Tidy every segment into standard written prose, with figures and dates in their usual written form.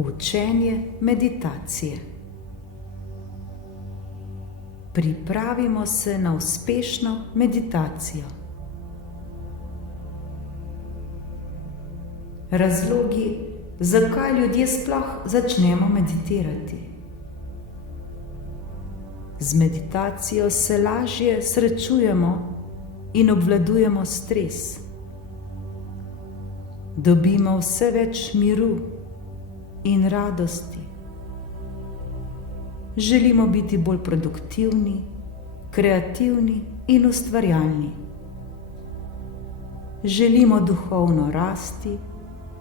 Učenje meditacije. Pripravimo se na uspešno meditacijo. Razlogi, zakaj ljudje sploh začnemo meditirati. Z meditacijo se lažje srečujemo in obvladujemo stres. Dobimo vse več miru in radosti. Želimo biti bolj produktivni, kreativni in ustvarjalni. Želimo duhovno rasti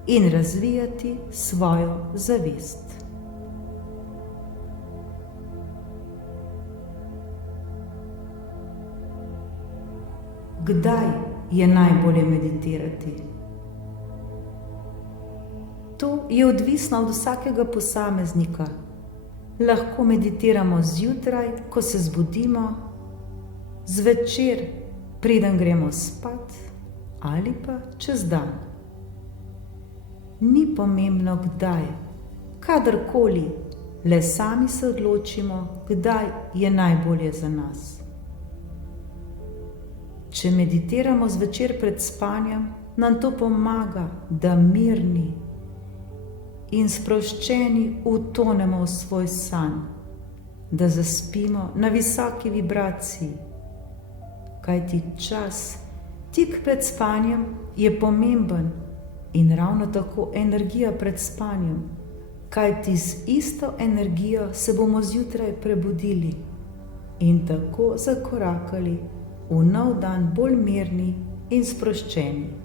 in razvijati svojo zavest. Kdaj je najbolje meditirati? To je odvisno od vsakega posameznika. Lahko meditiramo zjutraj, ko se zbudimo, zvečer, preden gremo spat, ali pa čez dan. Ni pomembno kdaj, kadarkoli, le sami se odločimo, kdaj je najbolje za nas. Če meditiramo zvečer pred spanjem, nam to pomaga, da mirni in sproščeni utonemo v svoj san, da zaspimo na visoki vibraciji. Kajti čas tik pred spanjem je pomemben in ravno tako energija pred spanjem, kajti z isto energijo se bomo zjutraj prebudili in tako zakorakali v nov dan bolj mirni in sproščeni.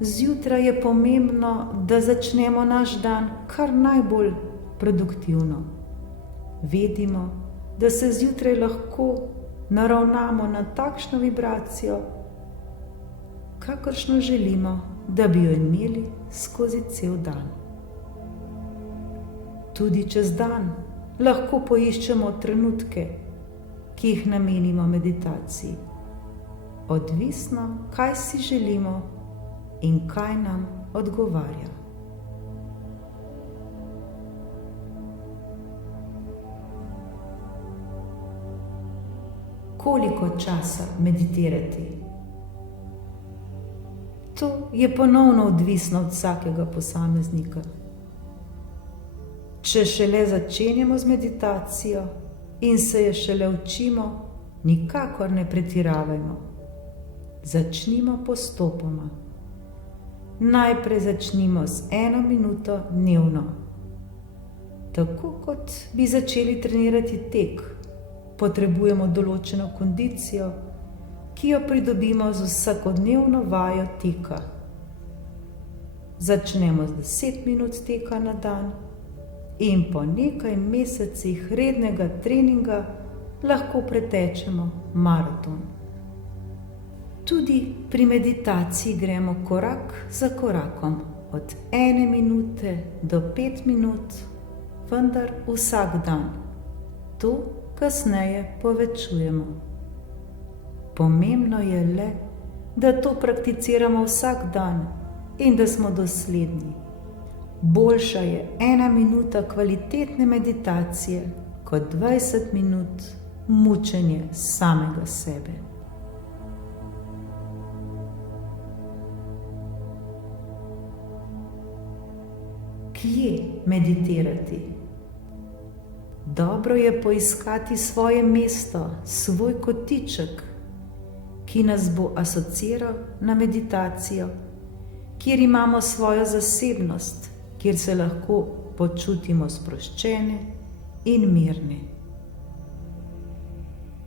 Zjutraj je pomembno, da začnemo naš dan kar najbolj produktivno. Vedimo, da se zjutraj lahko naravnamo na takšno vibracijo, kakršno želimo, da bi jo imeli skozi cel dan. Tudi čez dan lahko poiščemo trenutke, ki jih namenimo meditaciji. Odvisno, kaj si želimo in kaj nam odgovarja. Koliko časa meditirati? To je ponovno odvisno od vsakega posameznika. Če šele začenjamo z meditacijo in se je šele učimo, nikakor ne pretiravajmo. Začnimo postopoma. Najprej začnimo z 1 minuto dnevno. Tako kot bi začeli trenirati tek, potrebujemo določeno kondicijo, ki jo pridobimo z vsakodnevno vajo teka. Začnemo z 10 minut teka na dan in po nekaj mesecih rednega treninga lahko pretečemo maraton. Tudi pri meditaciji gremo korak za korakom, od 1 minute do 5 minut, vendar vsak dan. To kasneje povečujemo. Pomembno je le, da to prakticiramo vsak dan in da smo dosledni. Boljša je 1 minuta kvalitetne meditacije kot 20 minut mučenja samega sebe. Kje meditirati? Dobro je poiskati svoje mesto, svoj kotiček, ki nas bo asociiral na meditacijo, kjer imamo svojo zasebnost, kjer se lahko počutimo sproščene in mirne.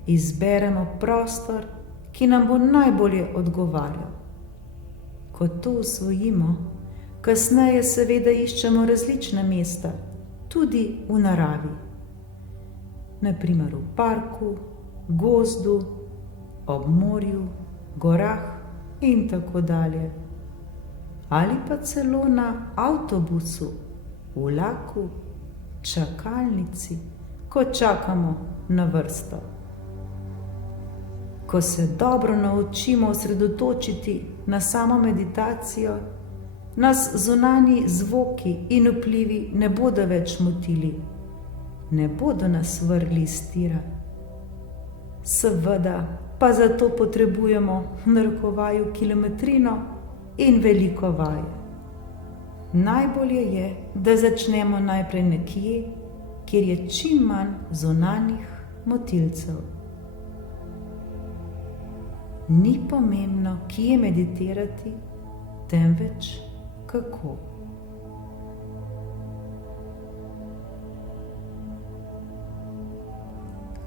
Izberemo prostor, ki nam bo najbolje odgovarjal. Ko to usvojimo, kasneje seveda iščemo različna mesta, tudi v naravi. Na primer v parku, gozdu, ob morju, gorah in tako dalje. Ali pa celo na avtobusu, v vlaku, čakalnici, ko čakamo na vrsto. Ko se dobro naučimo osredotočiti na samo meditacijo, nas zunanji zvoki in vplivi ne bodo več motili, ne bodo nas vrgli iz tira. Seveda pa zato potrebujemo v narekovaju kilometrino in veliko vaj. Najbolje je, da začnemo najprej nekje, kjer je čim manj zunanjih motilcev. Ni pomembno, kje meditirati, temveč kako.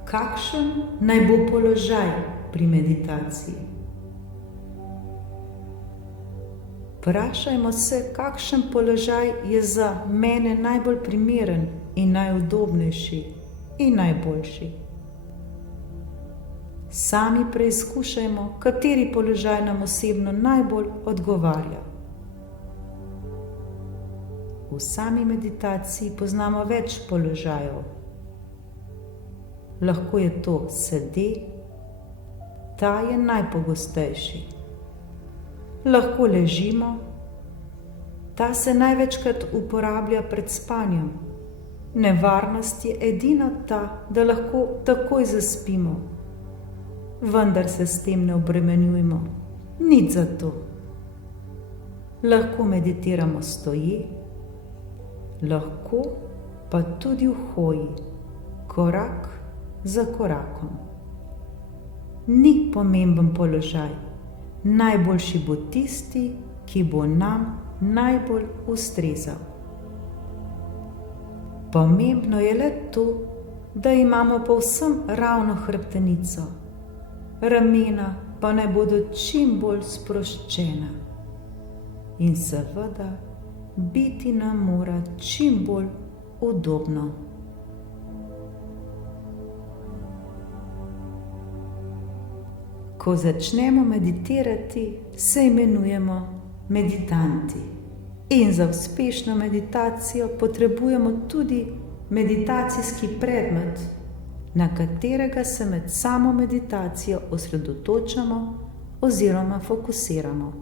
Kakšen naj bo položaj pri meditaciji? Vprašajmo se, kakšen položaj je za mene najbolj primeren in najudobnejši in najboljši. Sami preizkušajmo, kateri položaj nam osebno najbolj odgovarja. V sami meditaciji poznamo več položajev. Lahko je to sede, ta je najpogostejši. Lahko ležimo, ta se največkrat uporablja pred spanjem. Nevarnost je edina ta, da lahko takoj zaspimo. Vendar se s tem ne obremenjujmo, nič za to. Lahko meditiramo stoje, lahko pa tudi v hoji, korak za korakom. Ni pomemben položaj, najboljši bo tisti, ki bo nam najbolj ustrezal. Pomembno je le to, da imamo povsem ravno hrbtenico, ramena pa naj bodo čim bolj sproščena. In seveda, biti nam mora čim bolj udobno. Ko začnemo meditirati, se imenujemo meditanti. In za uspešno meditacijo potrebujemo tudi meditacijski predmet, na katerega se med samo meditacijo osredotočamo oziroma fokusiramo.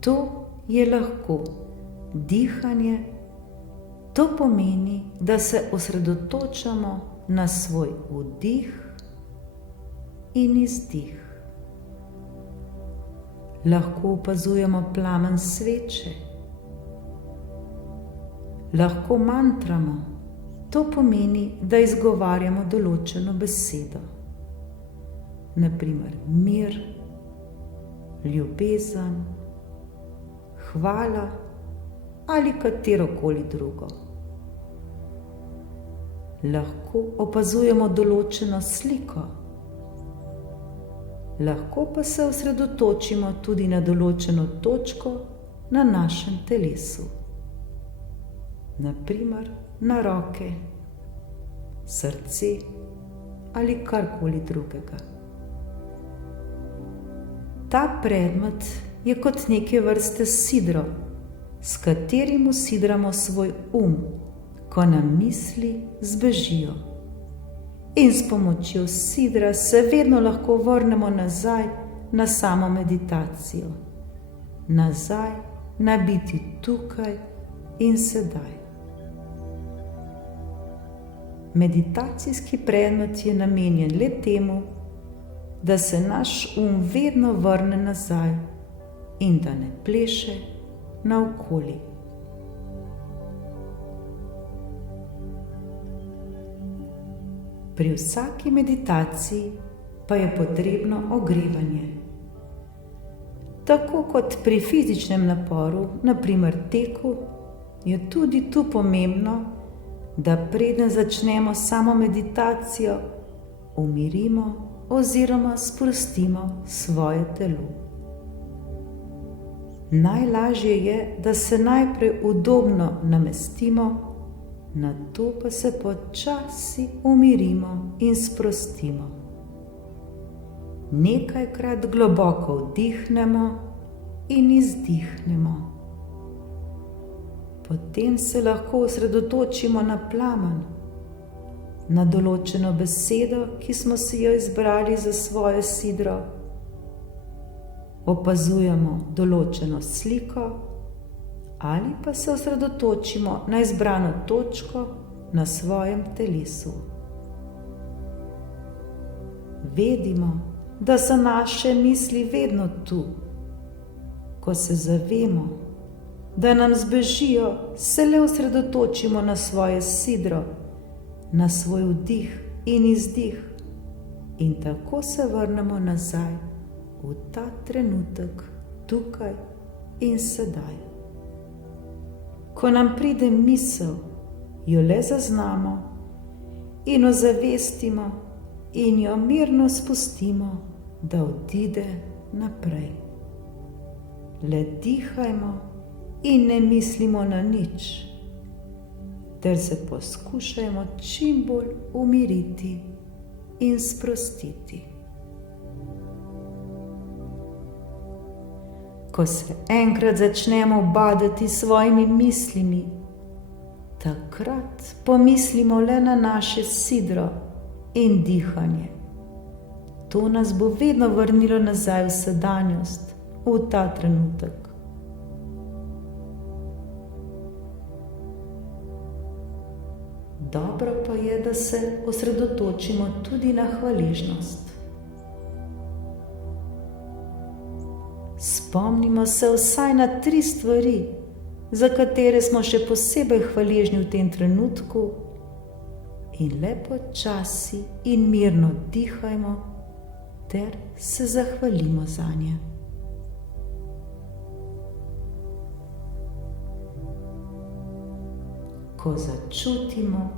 To je lahko dihanje, to pomeni, da se osredotočamo na svoj vdih in izdih. Lahko opazujemo plamen sveče. Lahko mantramo, to pomeni, da izgovarjamo določeno besedo. Na primer mir, ljubezen, hvala ali katerokoli drugo. Lahko opazujemo določeno sliko. Lahko pa se osredotočimo tudi na določeno točko na našem telesu. Na primer na roke, srce ali karkoli drugega. Ta predmet je kot neke vrste sidro, s katerim usidramo svoj ko nam misli zbežijo. In s pomočjo sidra se vedno lahko vrnemo nazaj na samo meditacijo. Nazaj na biti tukaj in sedaj. Meditacijski predmet je namenjen le temu, da se naš vedno vrne nazaj in da ne pleše naokoli. Pri vsaki meditaciji pa je potrebno ogrevanje. Tako kot pri fizičnem naporu, na primer teku, je tudi tu pomembno, da preden začnemo samo meditacijo, umirimo oziroma sprostimo svoje telo. Najlažje je, da se najprej udobno namestimo, nato pa se počasi umirimo in sprostimo. Nekajkrat globoko vdihnemo in izdihnemo. Potem se lahko osredotočimo na plamen, na določeno besedo, ki smo si jo izbrali za svoje sidro. Opazujemo določeno sliko ali pa se osredotočimo na izbrano točko na svojem telesu. Vedimo, da so naše misli vedno tu. Ko se zavemo, da nam zbežijo, se le osredotočimo na svoje sidro, na svoj vdih in izdih in tako se vrnemo nazaj v ta trenutek, tukaj in sedaj. Ko nam pride misel, jo le zaznamo in ozavestimo in jo mirno spustimo, da odide naprej. Le dihajmo in ne mislimo na nič, ter se poskušajmo čim bolj umiriti in sprostiti. Ko se enkrat začnemo ubadati s svojimi mislimi, takrat pomislimo le na naše sidro in dihanje. To nas bo vedno vrnilo nazaj v sedanjost, v ta trenutek. Dobro pa je, da se osredotočimo tudi na hvaležnost. Spomnimo se vsaj na 3 stvari, za katere smo še posebej hvaležni v tem trenutku, in le počasi in mirno dihajmo ter se zahvalimo zanje. Ko začutimo,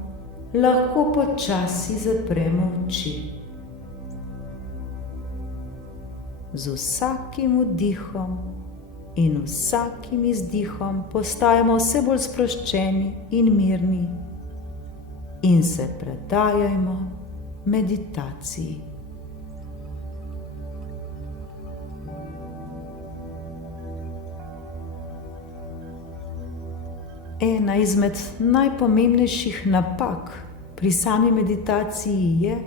lahko počasi zapremo oči. Z vsakim vdihom in vsakim izdihom postajamo vse bolj sproščeni in mirni in se predajajmo meditaciji. Ena izmed najpomembnejših napak pri sami meditaciji je,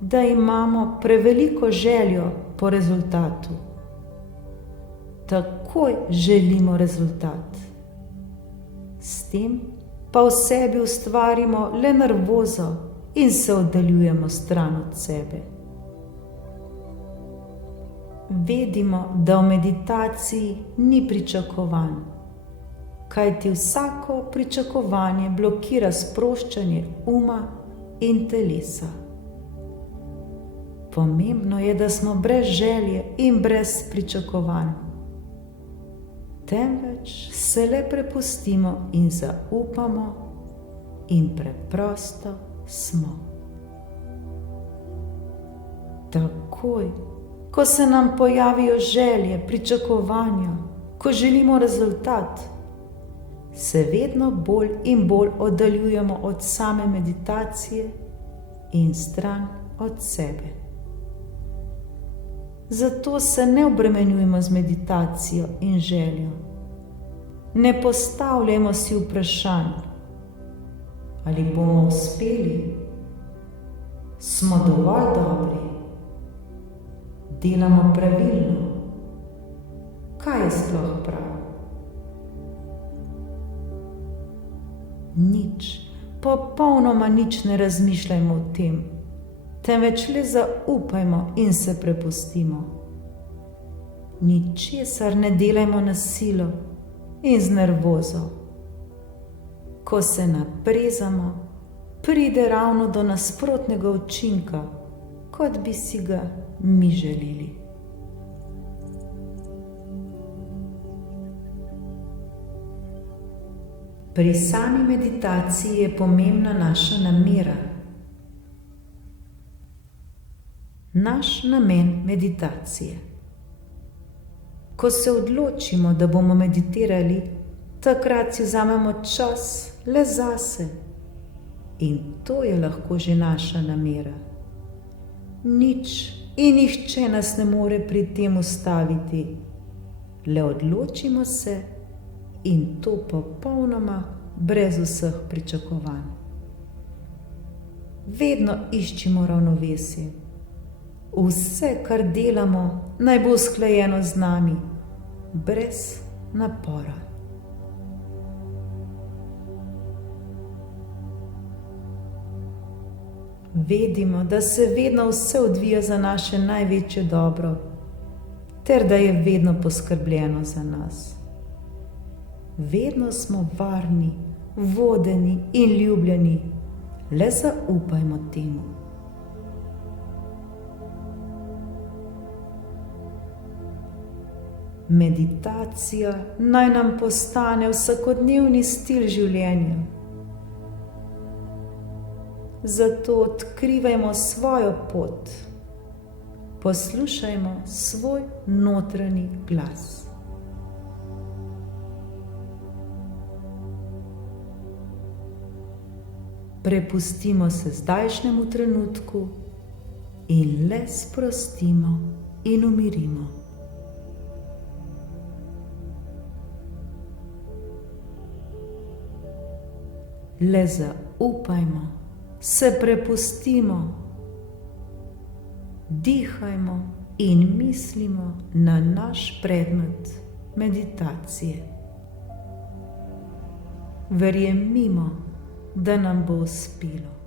da imamo preveliko željo po rezultatu. Takoj želimo rezultat. S tem pa v sebi ustvarimo le nervozo in se oddaljujemo stran od sebe. Vedimo, da v meditaciji ni pričakovanj, kajti vsako pričakovanje blokira sproščanje uma in telesa. Pomembno je, da smo brez želje in brez pričakovanj, temveč se le prepustimo in zaupamo in preprosto smo. Takoj, ko se nam pojavijo želje, pričakovanja, ko želimo rezultat, se vedno bolj in bolj oddaljujemo od same meditacije in stran od sebe. Zato se ne obremenjujemo z meditacijo in željo. Ne postavljajmo si vprašanj, ali bomo uspeli, smo dovolj dobri, delamo pravilno, kaj je sploh prav. Nič, popolnoma nič ne razmišljajmo o tem, temveč le zaupajmo in se prepustimo. Ničesar ne delajmo na silo in z nervozo. Ko se naprezamo, pride ravno do nasprotnega učinka, kot bi si ga mi želeli. Pri sami meditaciji je pomembna naša namera. Naš namen meditacije. Ko se odločimo, da bomo meditirali, takrat si vzamemo čas le zase. In to je lahko že naša namera. Nič in nihče nas ne more pri tem ustaviti. Le odločimo se in to popolnoma brez vseh pričakovanj. Vedno iščimo ravnovesje. Vse, kar delamo, naj bo usklajeno z nami, brez napora. Vedimo, da se vedno vse odvija za naše največje dobro, ter da je vedno poskrbljeno za nas. Vedno smo varni, vodeni in ljubljeni, le zaupajmo temu. Meditacija naj nam postane vsakodnevni stil življenja. Zato odkrivajmo svojo pot, poslušajmo svoj notranji glas. Prepustimo se zdajšnjemu trenutku in le sprostimo in umirimo. Le zaupajmo, se prepustimo, dihajmo in mislimo na naš predmet meditacije. Verjemimo, da nam bo uspelo.